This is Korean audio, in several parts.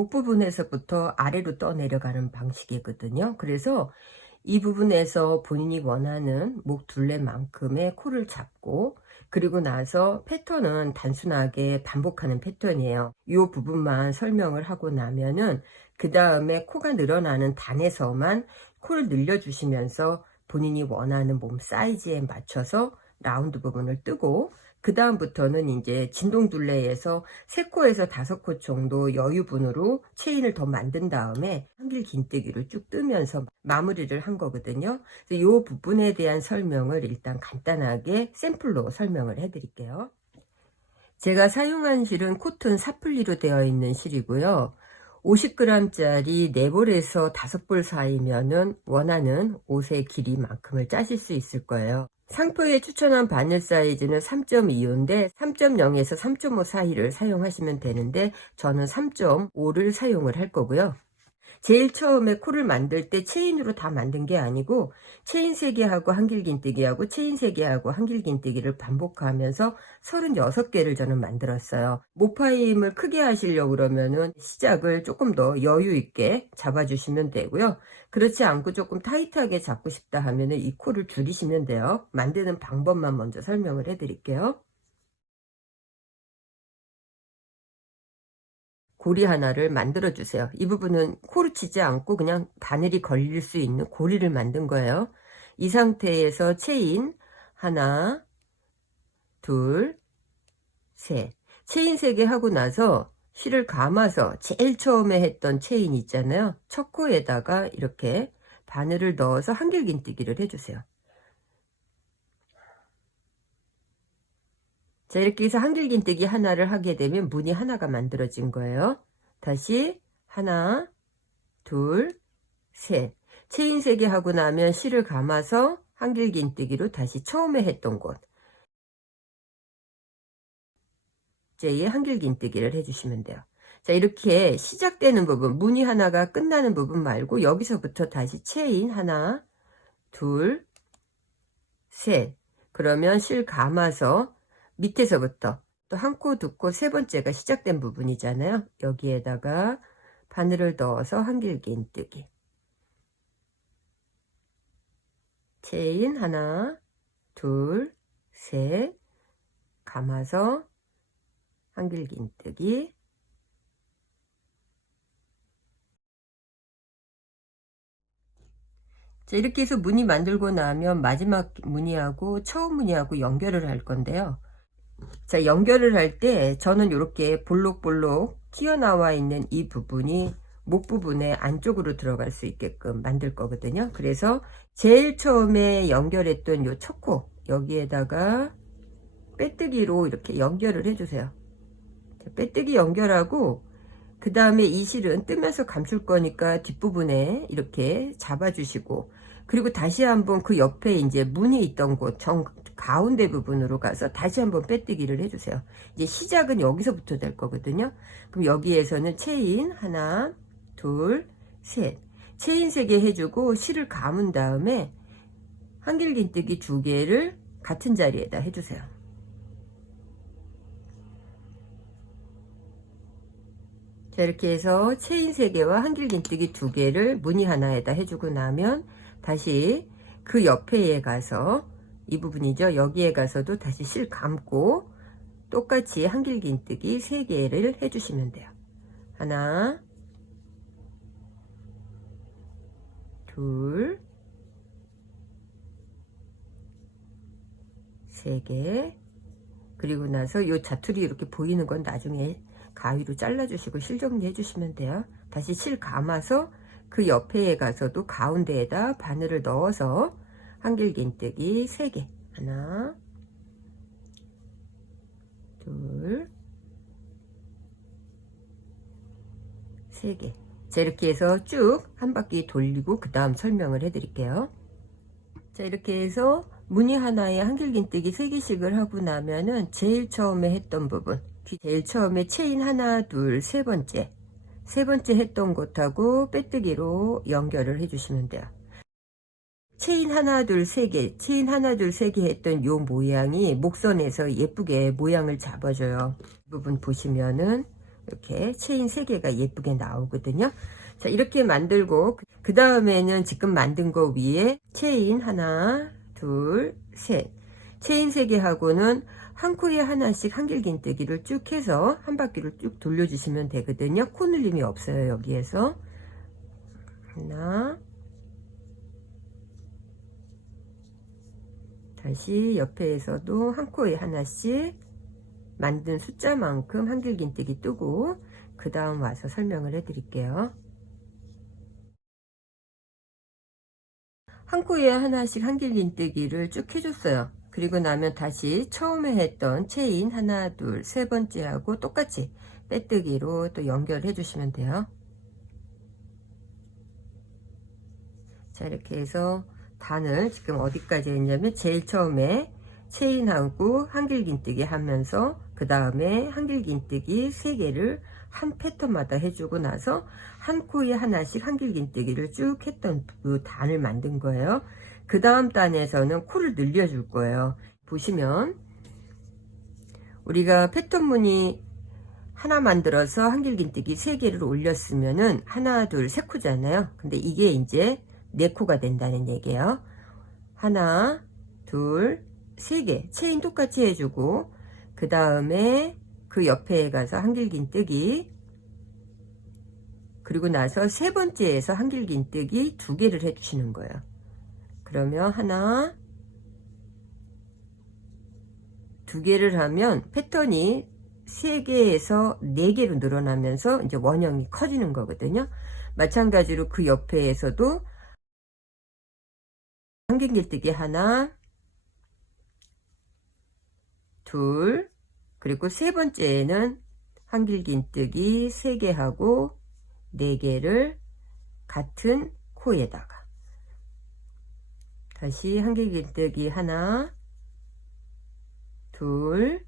목 부분에서부터 아래로 떠내려가는 방식이거든요. 그래서 이 부분에서 본인이 원하는 목 둘레만큼의 코를 잡고, 그리고 나서 패턴은 단순하게 반복하는 패턴이에요. 이 부분만 설명을 하고 나면은 그 다음에 코가 늘어나는 단에서만 코를 늘려주시면서 본인이 원하는 몸 사이즈에 맞춰서 라운드 부분을 뜨고, 그 다음부터는 이제 진동둘레에서 3코에서 5코 정도 여유분으로 체인을 더 만든 다음에 한길 긴뜨기를 쭉 뜨면서 마무리를 한 거거든요. 이 부분에 대한 설명을 일단 간단하게 샘플로 설명을 해 드릴게요. 제가 사용한 실은 코튼 사플리로 되어 있는 실이고요. 50g짜리 4볼에서 5볼 사이면은 원하는 옷의 길이만큼을 짜실 수 있을 거예요. 상표에 추천한 바늘 사이즈는 3.25인데 3.0에서 3.5 사이를 사용하시면 되는데, 저는 3.5를 사용을 할 거고요. 제일 처음에 코를 만들 때 체인으로 다 만든 게 아니고, 체인 3개하고 한길긴뜨기하고 체인 3개하고 한길긴뜨기를 반복하면서 36개를 저는 만들었어요. 목파임을 크게 하시려고 그러면은 시작을 조금 더 여유 있게 잡아주시면 되고요. 그렇지 않고 조금 타이트하게 잡고 싶다 하면은 이 코를 줄이시면 돼요. 만드는 방법만 먼저 설명을 해 드릴게요. 고리 하나를 만들어 주세요. 이 부분은 코를 치지 않고 그냥 바늘이 걸릴 수 있는 고리를 만든 거예요. 이 상태에서 체인 하나, 둘, 셋. 체인 3개 하고 나서 실을 감아서 제일 처음에 했던 체인 있잖아요. 첫 코에다가 이렇게 바늘을 넣어서 한길긴뜨기를 해주세요. 자, 이렇게 해서 한길긴뜨기 하나를 하게 되면 무늬 하나가 만들어진 거예요. 다시 하나, 둘, 셋. 체인 3개 하고 나면 실을 감아서 한길긴뜨기로 다시 처음에 했던 곳, 이제 한길긴뜨기를 해주시면 돼요. 자, 이렇게 시작되는 부분, 무늬 하나가 끝나는 부분 말고 여기서부터 다시 체인 하나, 둘, 셋. 그러면 실 감아서 밑에서부터 또 한 코, 두 코, 세 번째가 시작된 부분이잖아요. 여기에다가 바늘을 넣어서 한길긴뜨기. 체인 하나, 둘, 셋. 감아서 한길긴뜨기. 자, 이렇게 해서 무늬 만들고 나면 마지막 무늬하고 처음 무늬하고 연결을 할 건데요. 자, 연결을 할 때 저는 이렇게 볼록볼록 튀어나와 있는 이 부분이 목 부분에 안쪽으로 들어갈 수 있게끔 만들 거거든요. 그래서 제일 처음에 연결했던 요 첫 코 여기에다가 빼뜨기로 이렇게 연결을 해주세요. 빼뜨기 연결하고, 그 다음에 이 실은 뜨면서 감출 거니까 뒷부분에 이렇게 잡아주시고, 그리고 다시 한번 그 옆에 이제 문이 있던 곳 가운데 부분으로 가서 다시 한번 빼뜨기를 해주세요. 이제 시작은 여기서부터 될 거거든요. 그럼 여기에서는 체인 하나, 둘, 셋. 체인 3개 해주고 실을 감은 다음에 한길긴뜨기 2개를 같은 자리에다 해주세요. 자, 이렇게 해서 체인 3개와 한길긴뜨기 2개를 무늬 하나에다 해주고 나면 다시 그 옆에에 가서 이 부분이죠. 여기에 가서도 다시 실 감고 똑같이 한길긴뜨기 3개를 해주시면 돼요. 하나, 둘, 3개. 그리고 나서 요 자투리 이렇게 보이는 건 나중에 가위로 잘라주시고 실 정리해 주시면 돼요. 다시 실 감아서 그 옆에 가서도 가운데에다 바늘을 넣어서 한길긴뜨기 3개. 하나, 둘, 3개. 자, 이렇게 해서 쭉 한 바퀴 돌리고 그 다음 설명을 해 드릴게요. 자, 이렇게 해서 무늬 하나에 한길긴뜨기 3개씩을 하고 나면은 제일 처음에 했던 부분, 제일 처음에 체인 하나, 둘, 세 번째 했던 곳하고 빼뜨기로 연결을 해주시면 돼요. 체인 하나, 둘, 3개, 체인 하나, 둘, 3개 했던 요 모양이 목선에서 예쁘게 모양을 잡아줘요. 이 부분 보시면은 이렇게 체인 3개가 예쁘게 나오거든요. 자, 이렇게 만들고 그 다음에는 지금 만든 거 위에 체인 하나, 둘, 셋, 체인 3개 하고는 한 코에 하나씩 한길긴뜨기를 쭉 해서 한 바퀴를 쭉 돌려주시면 되거든요. 코늘림이 없어요. 여기에서 하나, 다시 옆에서도 한 코에 하나씩 만든 숫자만큼 한길긴뜨기 뜨고 그 다음 와서 설명을 해 드릴게요. 한 코에 하나씩 한길긴뜨기를 쭉 해줬어요. 그리고 나면 다시 처음에 했던 체인 하나, 둘, 세 번째 하고 똑같이 빼뜨기로 또 연결해 주시면 돼요. 자, 이렇게 해서 단을 지금 어디까지 했냐면 제일 처음에 체인하고 한길긴뜨기 하면서 그 다음에 한길긴뜨기 3개를 한 패턴마다 해주고 나서 한 코에 하나씩 한길긴뜨기를 쭉 했던 그 단을 만든 거예요. 그 다음 단에서는 코를 늘려줄 거예요. 보시면 우리가 패턴 무늬 하나 만들어서 한길긴뜨기 3개를 올렸으면은 하나, 둘, 3코잖아요. 근데 이게 이제 4코가 된다는 얘기예요. 하나, 둘, 3개 체인 똑같이 해주고 그 다음에 그 옆에 가서 한길긴뜨기, 그리고 나서 세 번째에서 한길긴뜨기 2개를 해주시는 거예요. 그러면 하나, 2개를 하면 패턴이 3개에서 4개로 늘어나면서 이제 원형이 커지는 거거든요. 마찬가지로 그 옆에에서도 한길긴뜨기 하나, 둘, 그리고 세 번째에는 한길긴뜨기 3개 하고 4개를 같은 코에다가 다시 한길긴뜨기 하나, 둘,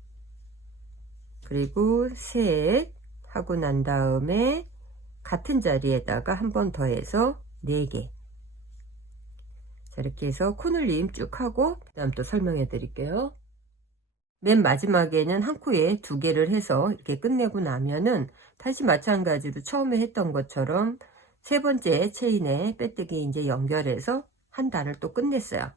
그리고 셋 하고 난 다음에 같은 자리에다가 한 번 더 해서 4개. 자, 이렇게 해서 코늘림 쭉 하고 그 다음 또 설명해 드릴게요. 맨 마지막에는 한 코에 2개를 해서 이렇게 끝내고 나면은 다시 마찬가지로 처음에 했던 것처럼 세 번째 체인에 빼뜨기 이제 연결해서 한 단을 또 끝냈어요.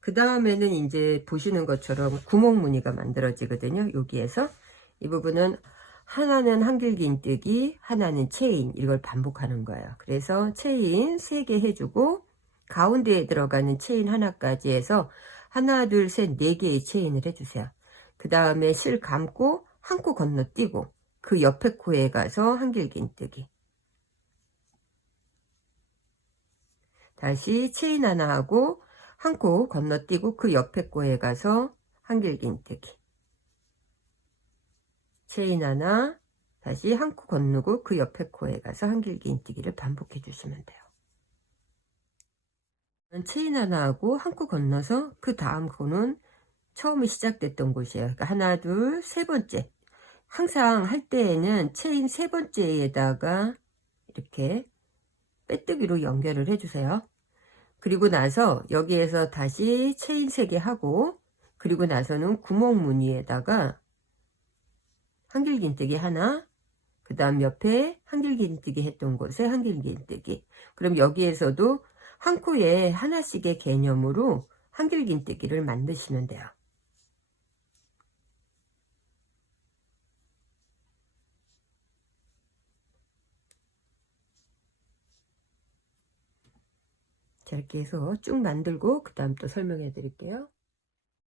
그 다음에는 이제 보시는 것처럼 구멍 무늬가 만들어지거든요. 여기에서 이 부분은 하나는 한길긴뜨기, 하나는 체인, 이걸 반복하는 거예요. 그래서 체인 3개 해주고 가운데에 들어가는 체인 하나까지 해서 하나, 둘, 셋, 4개의 체인을 해주세요. 그 다음에 실 감고 한 코 건너뛰고 그 옆에 코에 가서 한길긴뜨기, 다시 체인 하나 하고 한 코 건너뛰고 그 옆에 코에 가서 한길긴뜨기, 체인 하나, 다시 한 코 건너고 그 옆에 코에 가서 한길긴뜨기를 반복해 주시면 돼요. 체인 하나 하고 한 코 건너서 그 다음 코는 처음에 시작됐던 곳이에요. 그러니까 하나, 둘, 세 번째. 항상 할 때에는 체인 3번째에다가 이렇게 빼뜨기로 연결을 해주세요. 그리고 나서 여기에서 다시 체인 3개 하고 그리고 나서는 구멍 무늬에다가 한길긴뜨기 하나, 그 다음 옆에 한길긴뜨기 했던 곳에 한길긴뜨기. 그럼 여기에서도 한 코에 하나씩의 개념으로 한길긴뜨기를 만드시면 돼요. 자, 이렇게 해서 쭉 만들고 그 다음 또 설명해 드릴게요.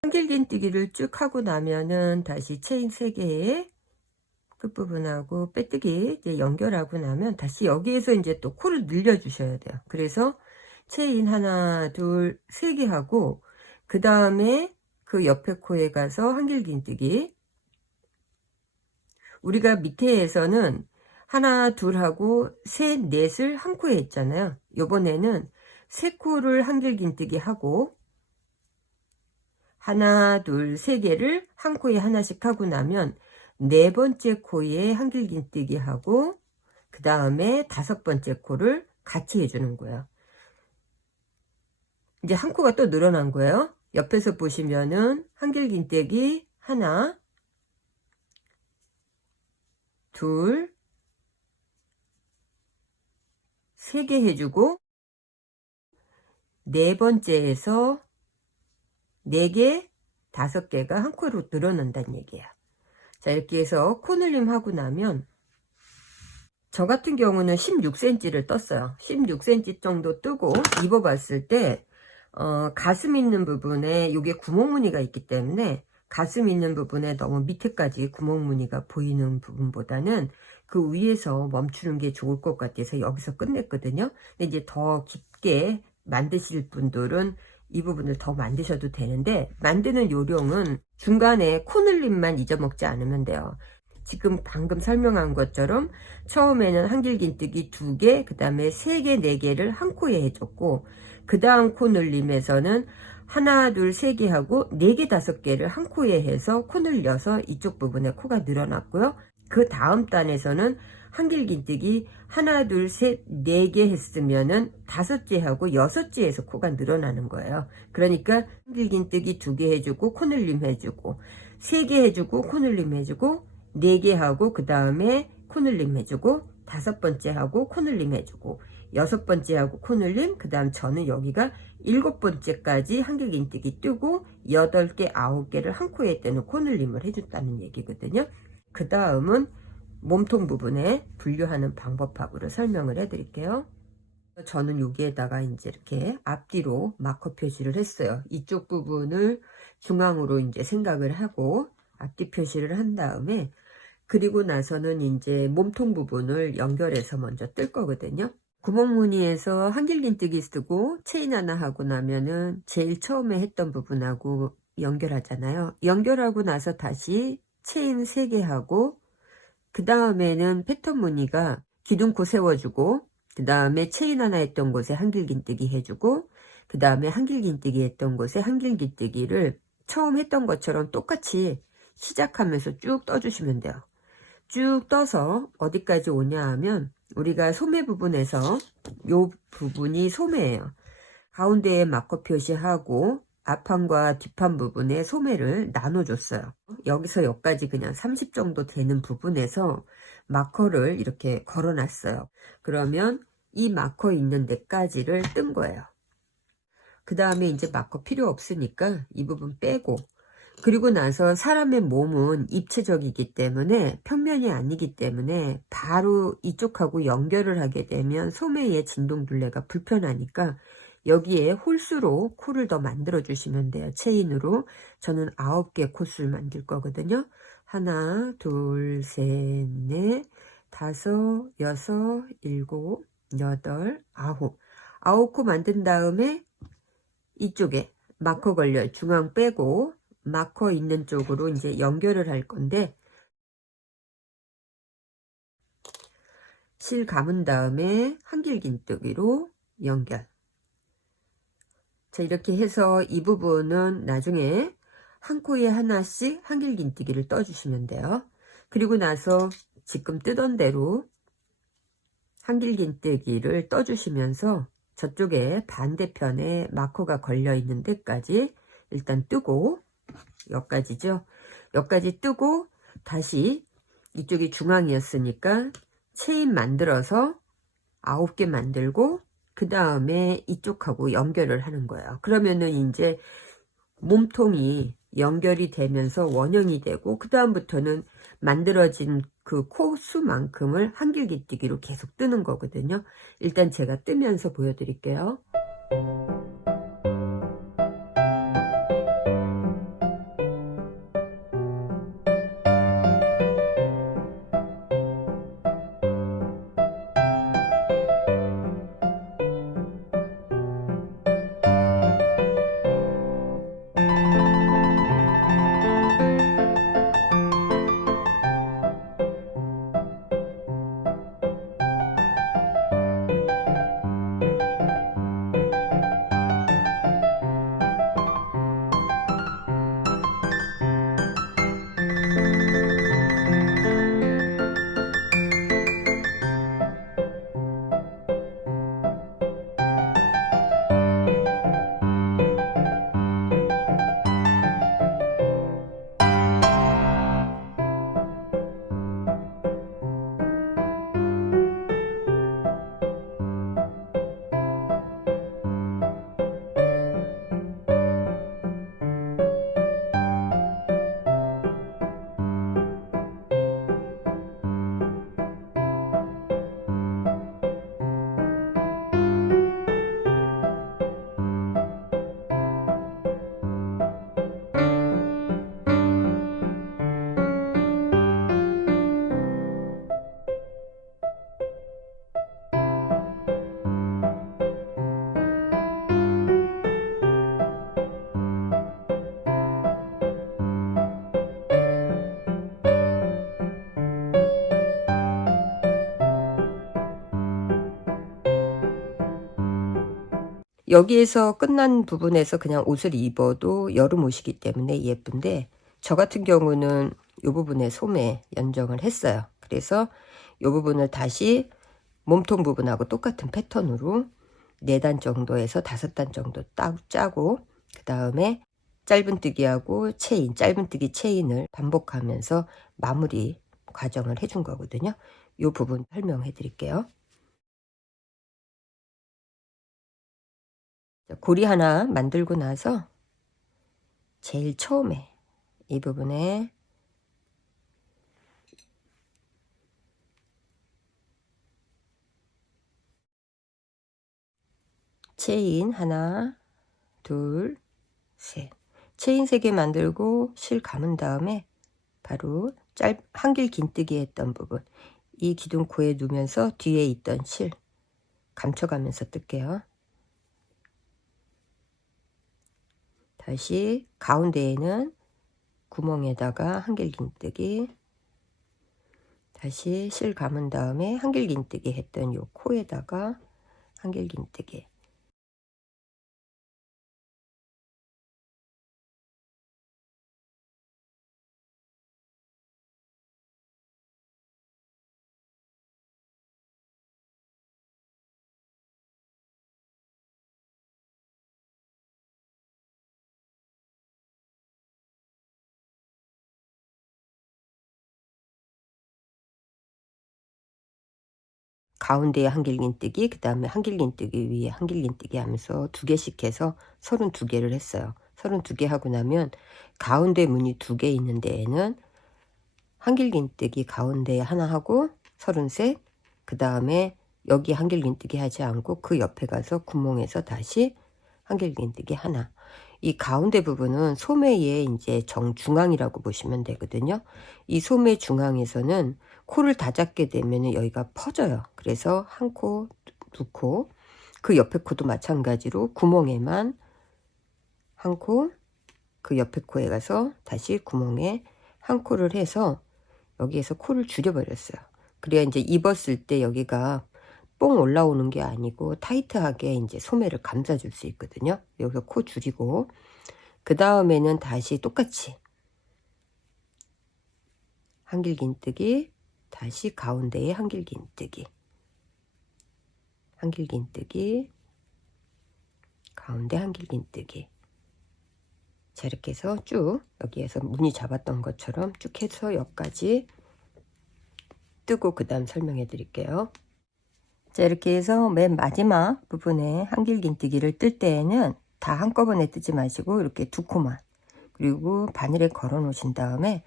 한길긴뜨기를 쭉 하고 나면은 다시 체인 3개에 끝부분하고 빼뜨기 이제 연결하고 나면 다시 여기에서 이제 또 코를 늘려 주셔야 돼요. 그래서 체인 하나, 둘, 3개 하고 그 다음에 그 옆에 코에 가서 한길긴뜨기, 우리가 밑에에서는 하나, 둘 하고 셋, 넷을 한 코에 했잖아요. 요번에는 3코를 한길긴뜨기 하고 하나, 둘, 3개를 한 코에 하나씩 하고 나면 4번째 코에 한길긴뜨기 하고 그 다음에 5번째 코를 같이 해주는 거예요. 이제 한 코가 또 늘어난 거예요. 옆에서 보시면은 한길긴뜨기 하나, 둘, 3개 해주고, 네 번째에서 4개, 5개가 한 코로 늘어난다는 얘기야. 자, 이렇게 해서 코늘림 하고 나면, 저 같은 경우는 16cm를 떴어요. 16cm 정도 뜨고 입어봤을 때 가슴 있는 부분에 이게 구멍무늬가 있기 때문에 가슴 있는 부분에 너무 밑에까지 구멍무늬가 보이는 부분보다는 그 위에서 멈추는 게 좋을 것 같아서 여기서 끝냈거든요. 근데 이제 더 깊게 만드실 분들은 이 부분을 더 만드셔도 되는데, 만드는 요령은 중간에 코늘림만 잊어먹지 않으면 돼요. 지금 방금 설명한 것처럼 처음에는 한길긴뜨기 2개, 그 다음에 3개, 4개를 한 코에 해줬고, 그 다음 코늘림에서는 하나, 둘, 3개 하고 4개, 5개를 한 코에 해서 코 늘려서 이쪽 부분에 코가 늘어났고요. 그 다음 단에서는 한길긴뜨기 하나, 둘, 셋, 4개 했으면은 5째 하고 6째에서 코가 늘어나는 거예요. 그러니까 한길긴뜨기 2개 해주고 코 늘림 해주고, 3개 해주고 코 늘림 해주고, 4개 하고 그 다음에 코늘림 해주고, 5번째 하고 코늘림 해주고, 6번째 하고 코늘림, 그 다음 저는 여기가 7번째까지 한길긴뜨기 뜨고 8개, 9개를 한 코에 뜨는 코늘림을 해줬다는 얘기거든요. 그 다음은 몸통 부분에 분류하는 방법하고를 설명을 해 드릴게요. 저는 여기에다가 이제 이렇게 앞뒤로 마커 표시를 했어요. 이쪽 부분을 중앙으로 이제 생각을 하고 앞뒤 표시를 한 다음에, 그리고 나서는 이제 몸통 부분을 연결해서 먼저 뜰 거거든요. 구멍무늬에서 한길긴뜨기 쓰고 체인 하나 하고 나면은 제일 처음에 했던 부분하고 연결하잖아요. 연결하고 나서 다시 체인 3개 하고, 그 다음에는 패턴 무늬가 기둥코 세워주고, 그 다음에 체인 하나 했던 곳에 한길긴뜨기 해주고, 그 다음에 한길긴뜨기 했던 곳에 한길긴뜨기를 처음 했던 것처럼 똑같이 시작하면서 쭉 떠주시면 돼요. 쭉 떠서 어디까지 오냐 하면, 우리가 소매 부분에서 요 부분이 소매예요. 가운데에 마커 표시하고 앞판과 뒷판 부분에 소매를 나눠줬어요. 여기서 여기까지 그냥 30 정도 되는 부분에서 마커를 이렇게 걸어놨어요. 그러면 이 마커 있는 데까지를 뜬 거예요. 그 다음에 이제 마커 필요 없으니까 이 부분 빼고, 그리고 나서 사람의 몸은 입체적이기 때문에, 평면이 아니기 때문에 바로 이쪽하고 연결을 하게 되면 소매의 진동둘레가 불편하니까 여기에 홀수로 코를 더 만들어 주시면 돼요. 체인으로. 저는 9개 코수를 만들 거거든요. 하나, 둘, 셋, 넷, 5, 6, 7, 8, 9. 9코 만든 다음에 이쪽에 마커 걸려 중앙 빼고 마커 있는 쪽으로 이제 연결을 할 건데, 실 감은 다음에 한길긴뜨기로 연결. 자, 이렇게 해서 이 부분은 나중에 한 코에 하나씩 한길긴뜨기를 떠주시면 돼요. 그리고 나서 지금 뜨던 대로 한길긴뜨기를 떠주시면서 저쪽에 반대편에 마커가 걸려 있는 데까지 일단 뜨고, 여기까지죠. 여기까지 뜨고 다시 이쪽이 중앙이었으니까 체인 만들어서 9개 만들고, 그 다음에 이쪽하고 연결을 하는 거예요. 그러면은 이제 몸통이 연결이 되면서 원형이 되고, 그 다음부터는 만들어진 그 코수만큼을 한길긴뜨기로 계속 뜨는 거거든요. 일단 제가 뜨면서 보여드릴게요. 여기에서 끝난 부분에서 그냥 옷을 입어도 여름 옷이기 때문에 예쁜데, 저 같은 경우는 이 부분에 소매 연정을 했어요. 그래서 이 부분을 다시 몸통 부분하고 똑같은 패턴으로 4단 정도에서 5단 정도 딱 짜고, 그 다음에 짧은뜨기하고 체인, 짧은뜨기 체인을 반복하면서 마무리 과정을 해준 거거든요. 이 부분 설명해 드릴게요. 고리 하나 만들고 나서 제일 처음에 이 부분에 체인 하나, 둘, 셋. 체인 3개 만들고 실 감은 다음에 바로 한길 긴뜨기 했던 부분, 이 기둥코에 누면서 뒤에 있던 실 감춰가면서 뜰게요. 다시 가운데에는 구멍에다가 한길 긴뜨기, 다시 실 감은 다음에 한길 긴뜨기 했던 요 코에다가 한길 긴뜨기. 가운데에 한길 긴뜨기, 그 다음에 한길 긴뜨기 위에 한길 긴뜨기 하면서 2개씩 해서 32개를 했어요. 32개 하고 나면 가운데 무늬 2개 있는 데에는 한길 긴뜨기 가운데에 하나 하고 33, 그 다음에 여기 한길 긴뜨기 하지 않고 그 옆에 가서 구멍에서 다시 한길 긴뜨기 하나. 이 가운데 부분은 소매의 이제 정중앙이라고 보시면 되거든요. 이 소매 중앙에서는 코를 다 잡게 되면 여기가 퍼져요. 그래서 한 코, 2코, 그 옆에 코도 마찬가지로 구멍에만 한 코, 그 옆에 코에 가서 다시 구멍에 한 코를 해서 여기에서 코를 줄여버렸어요. 그래야 이제 입었을 때 여기가 뽕 올라오는 게 아니고 타이트하게 이제 소매를 감싸줄 수 있거든요. 여기서 코 줄이고, 그 다음에는 다시 똑같이 한길 긴뜨기, 다시 가운데에 한길 긴뜨기, 한길 긴뜨기, 가운데 한길 긴뜨기. 자, 이렇게 해서 쭉 여기에서 무늬 잡았던 것처럼 쭉 해서 여기까지 뜨고 그 다음 설명해 드릴게요. 자, 이렇게 해서 맨 마지막 부분에 한길 긴뜨기를 뜰 때에는 다 한꺼번에 뜨지 마시고 이렇게 2코만, 그리고 바늘에 걸어 놓으신 다음에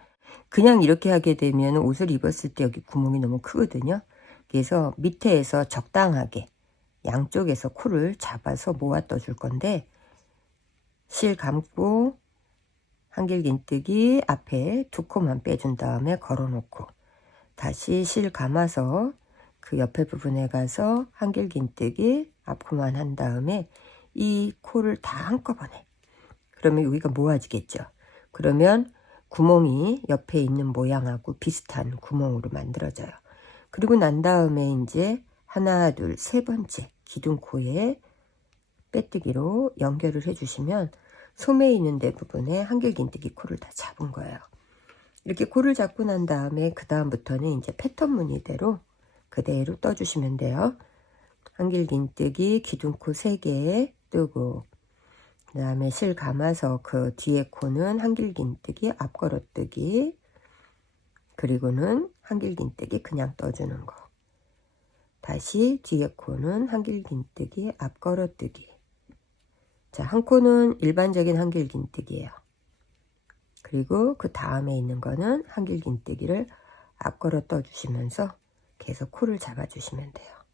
그냥 이렇게 하게 되면 옷을 입었을 때 여기 구멍이 너무 크거든요. 그래서 밑에에서 적당하게 양쪽에서 코를 잡아서 모아 떠줄 건데, 실 감고 한길 긴뜨기 앞에 2코만 빼준 다음에 걸어 놓고 다시 실 감아서 그 옆에 부분에 가서 한길 긴뜨기 앞코만 한 다음에 이 코를 다 한꺼번에, 그러면 여기가 모아지겠죠. 그러면 구멍이 옆에 있는 모양하고 비슷한 구멍으로 만들어져요. 그리고 난 다음에 이제 하나, 둘, 3번째 기둥코에 빼뜨기로 연결을 해주시면 소매 있는 데 부분에 한길 긴뜨기 코를 다 잡은 거예요. 이렇게 코를 잡고 난 다음에 그 다음부터는 이제 패턴 무늬대로 그대로 떠주시면 돼요. 한길 긴뜨기 기둥코 3개 뜨고, 그 다음에 실 감아서 그 뒤에 코는 한길 긴뜨기 앞걸어뜨기, 그리고는 한길 긴뜨기 그냥 떠주는 거, 다시 뒤에 코는 한길 긴뜨기 앞걸어뜨기. 자, 한 코는 일반적인 한길 긴뜨기예요. 그리고 그 다음에 있는 거는 한길 긴뜨기를 앞걸어 떠주시면서 계속 코를 잡아주시면 돼요.